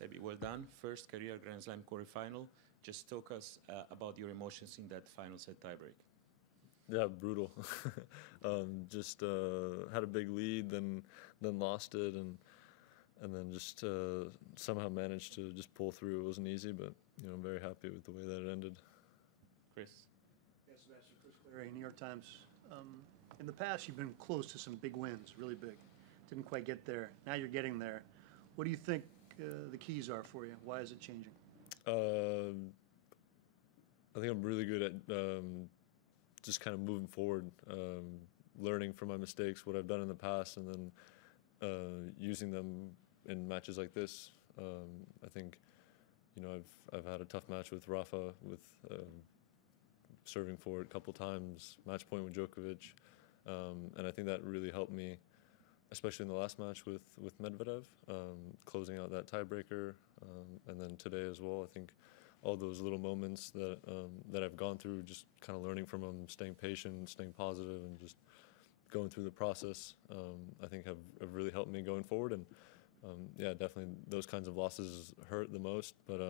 Sebi, well done. First career Grand Slam quarterfinal. Just talk us about your emotions in that final set tiebreak. Yeah, brutal. Just had a big lead, then lost it, and then just somehow managed to just pull through. It wasn't easy, but I'm very happy with the way that it ended. Chris. Yes, Sebastian, Chris Clary, New York Times. In the past, you've been close to some big wins, really big. Didn't quite get there. Now you're getting there. What do you think the keys are for you? Why is it changing? I think I'm really good at just kind of moving forward, learning from my mistakes, what I've done in the past, and then using them in matches like this. I think, I've had a tough match with Rafa, with serving for it a couple times, match point with Djokovic, and I think that really helped me, especially in the last match with Medvedev, closing out that tiebreaker, and then today as well. I think all those little moments that I've gone through, just kind of learning from them, staying patient, staying positive, and just going through the process, I think have really helped me going forward. And yeah, definitely those kinds of losses hurt the most, but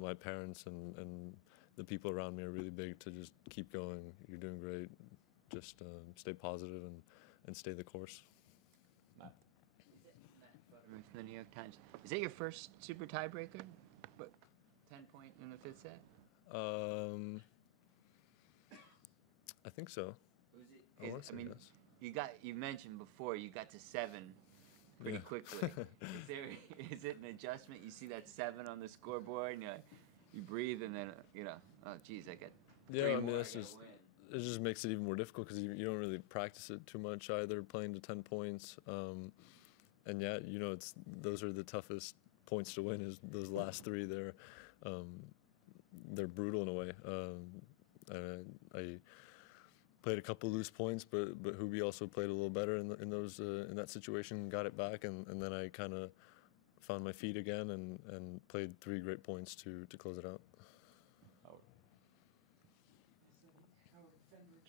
my parents and the people around me are really big to just keep going. You're doing great. Just stay positive and stay the course. Matt from the New York Times. Is that your first super tiebreaker? What, 10-point in the fifth set? I think so. I mean, you mentioned before you got to 7 pretty quickly. Is it an adjustment? You see that 7 on the scoreboard, and you breathe, and then oh geez, I got 3 more. That's just. It just makes it even more difficult because you don't really practice it too much either, playing to 10 points. And yeah, those are the toughest points to win, is those last 3. They're brutal in a way. I played a couple loose points, but Hubie also played a little better in that situation, got it back, and then I kind of found my feet again and played 3 great points to close it out.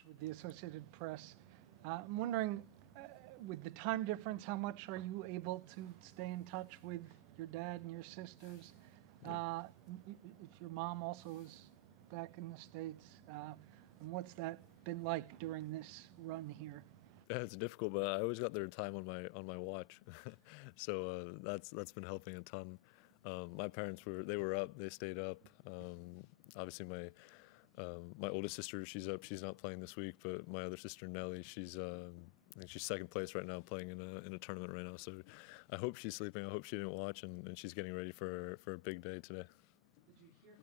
With the Associated Press, I'm wondering, with the time difference, how much are you able to stay in touch with your dad and your sisters? If your mom also is back in the States, and what's that been like during this run here? Yeah, it's difficult, but I always got their time on my watch, so that's been helping a ton. My parents were up, they stayed up. Obviously, my oldest sister, she's up. She's not playing this week, but my other sister Nelly, I think she's second place right now, playing in a tournament right now. So I hope she's sleeping. I hope she didn't watch, and she's getting ready for a big day today. Did you hear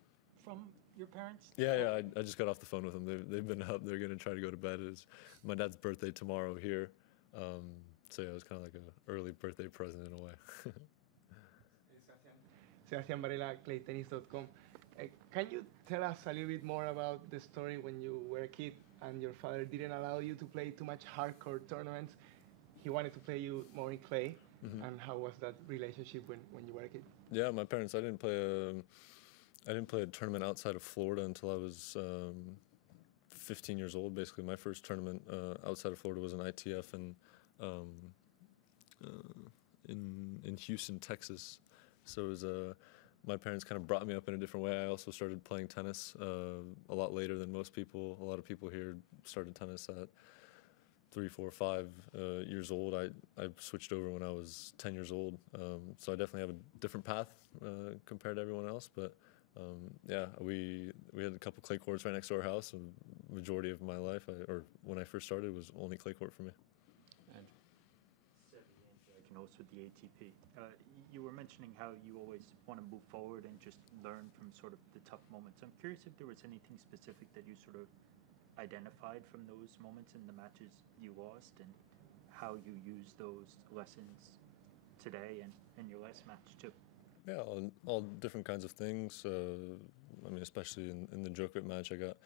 from your parents? Yeah. I just got off the phone with them. They've been up. They're going to try to go to bed. It's my dad's birthday tomorrow here, so yeah, it was kind of like an early birthday present in a way. Sebastian Varela, claytennis.com. Can you tell us a little bit more about the story when you were a kid and your father didn't allow you to play too much hardcore tournaments? He wanted to play you more in clay. Mm-hmm. And how was that relationship when you were a kid? Yeah, my parents. I didn't play a tournament outside of Florida until I was 15 years old. Basically, my first tournament outside of Florida was an ITF in Houston, Texas. So it was my parents kind of brought me up in a different way. I also started playing tennis a lot later than most people. A lot of people here started tennis at 3, 4, 5 years old. I switched over when I was 10 years old. So I definitely have a different path compared to everyone else. But yeah, we had a couple clay courts right next to our house. The majority of my life, or when I first started, was only clay court for me. With the ATP. You were mentioning how you always want to move forward and just learn from sort of the tough moments. I'm curious if there was anything specific that you sort of identified from those moments in the matches you lost, and how you use those lessons today and in your last match too. Yeah, all different kinds of things. I mean, especially in the Djokovic match I got,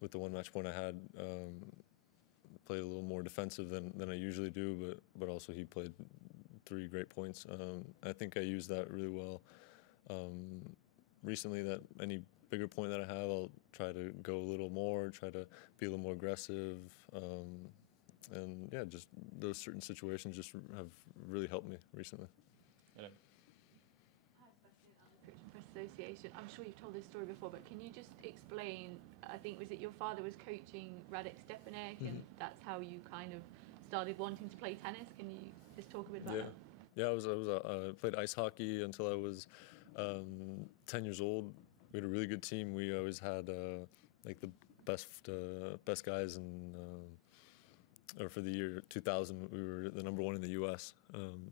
with the one match point I had, played a little more defensive than I usually do, but also he played 3 great points. I think I used that really well. Recently, that any bigger point that I have, I'll try to go a little more, try to be a little more aggressive. And yeah, just those certain situations just have really helped me recently. Hello. Hi, Sebastian. Association. I'm sure you've told this story before, but can you just explain, I think, was it your father was coaching Radek Stepanek, and that's how you kind of started wanting to play tennis? Can you just talk a bit about that? Yeah, I played ice hockey until I was 10 years old. We had a really good team. We always had like the best guys or for the year 2000, we were the #1 in the U.S.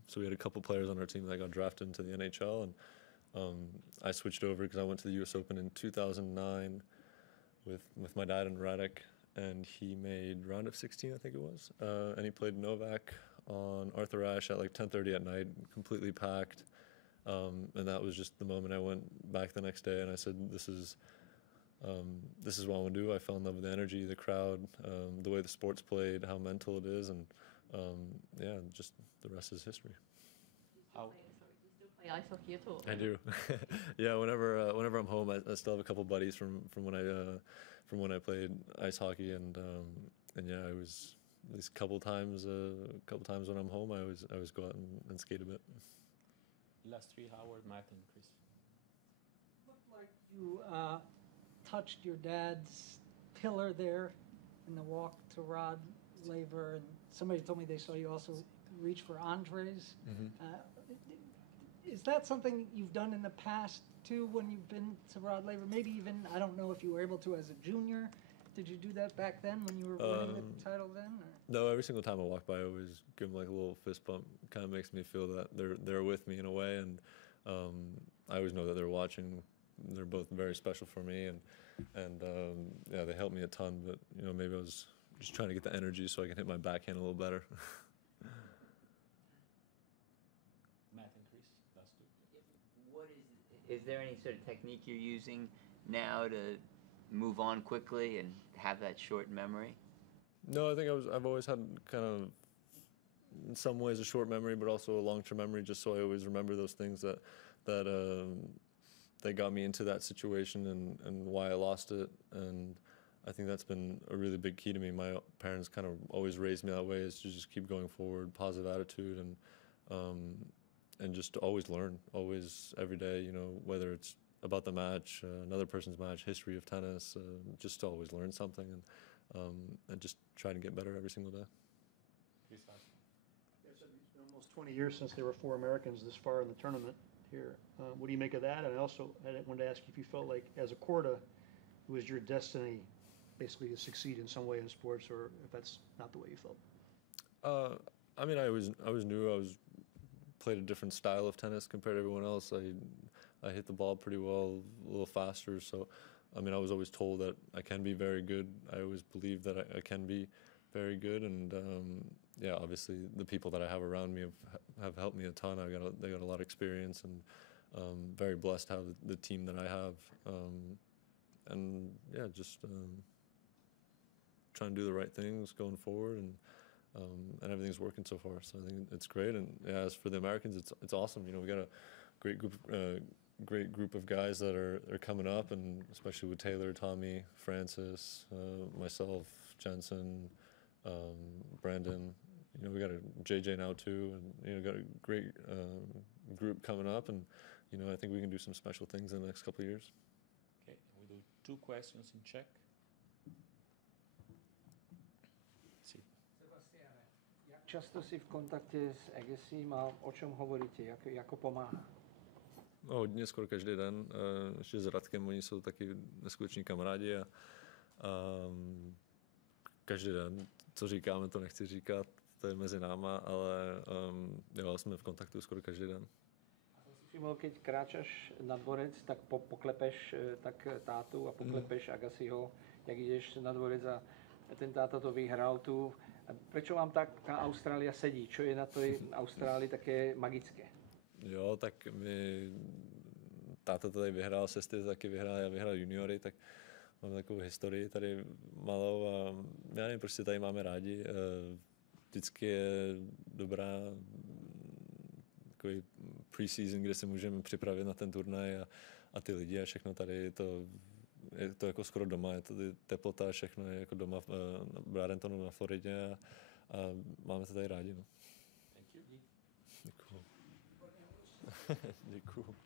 So we had a couple players on our team that got drafted into the NHL, and I switched over because I went to the U.S. Open in 2009 with my dad and Radek, and he made round of 16, I think it was, and he played Novak on Arthur Ashe at like 10:30 at night, completely packed, and that was just the moment I went back the next day and I said, this is what I want to do. I fell in love with the energy, the crowd, the way the sport's played, how mental it is, and yeah, just the rest is history. Do you still play ice hockey at all? I do. Yeah, whenever I'm home, I still have a couple buddies from when I played ice hockey, and yeah, I was at least a couple times when I'm home, I always go out and skate a bit. Last three, Howard, Matt, and Chris. Looked like you touched your dad's pillar there in the walk to Rod Laver, and somebody told me they saw you also reach for Andre's. Is that something you've done in the past too when you've been to Rod Laver? Maybe even, I don't know if you were able to as a junior. Did you do that back then when you were winning the title then? Or? No, every single time I walk by, I always give them like a little fist bump. Kind of makes me feel that they're with me in a way, and I always know that they're watching. They're both very special for me, and yeah, they helped me a ton. But you know, maybe I was just trying to get the energy so I can hit my backhand a little better. Matt and Chris, last two. What is there any sort of technique you're using now to move on quickly and have that short memory? No, I think I've always had kind of, in some ways, a short memory, but also a long-term memory, just so I always remember those things that got me into that situation and why I lost it. And I think that's been a really big key to me. My parents kind of always raised me that way, is to just keep going forward, positive attitude, and just to always learn, always, every day, you know, whether it's about the match, another person's match, history of tennis, just to always learn something, and just try to get better every single day. It's been almost 20 years since there were 4 Americans this far in the tournament here. What do you make of that? And I also wanted to ask you if you felt like, as a Korda, it was your destiny basically to succeed in some way in sports, or if that's not the way you felt. I mean, I always knew I played a different style of tennis compared to everyone else. I hit the ball pretty well, a little faster. So, I mean, I was always told that I can be very good. I always believed that I can be very good. And yeah, obviously the people that I have around me have helped me a ton. They got a lot of experience, and very blessed to have the team that I have. And yeah, just trying to do the right things going forward, and everything's working so far. So I think it's great. And yeah, as for the Americans, it's awesome. You know, we got a great group of guys that are coming up, and especially with Taylor, Tommy, Francis, myself, Jensen, Brandon. You know, we got a JJ now too, and you know, got a great group coming up, and you know, I think we can do some special things in the next couple of years. Okay, we do 2 questions in Czech. Sebastiane, jak často si v kontakte s Agassím a o čom hovoríte, jako pomáhá? No, hodně, skoro každý den. Ještě s Radkem, oni jsou taky neskuteční kamarádi, a každý den, co říkáme, to nechci říkat, to je mezi náma, ale jo, jsme v kontaktu skoro každý den. A jsem si všiml, keď kráčaš na dvorec, tak poklepeš tak tátu a poklepeš Agassiho, jak ideš na dvorec a ten táta to vyhral tu. Prečo vám tak tá Austrália sedí? Čo je na tej Austrálii také magické? Jo, tak táta tady vyhrál, sestry taky vyhrál, já vyhrál juniory, tak máme takovou historii tady malou a já nevím, proč si tady máme rádi. Vždycky je dobrá takový pre-season, kde se můžeme připravit na ten turnaj a ty lidi a všechno tady je to jako skoro doma, je to teplota, všechno je jako doma v Brarentonu na Floridě a máme to tady rádi. No. Thank you. Děkuju. Děkuju.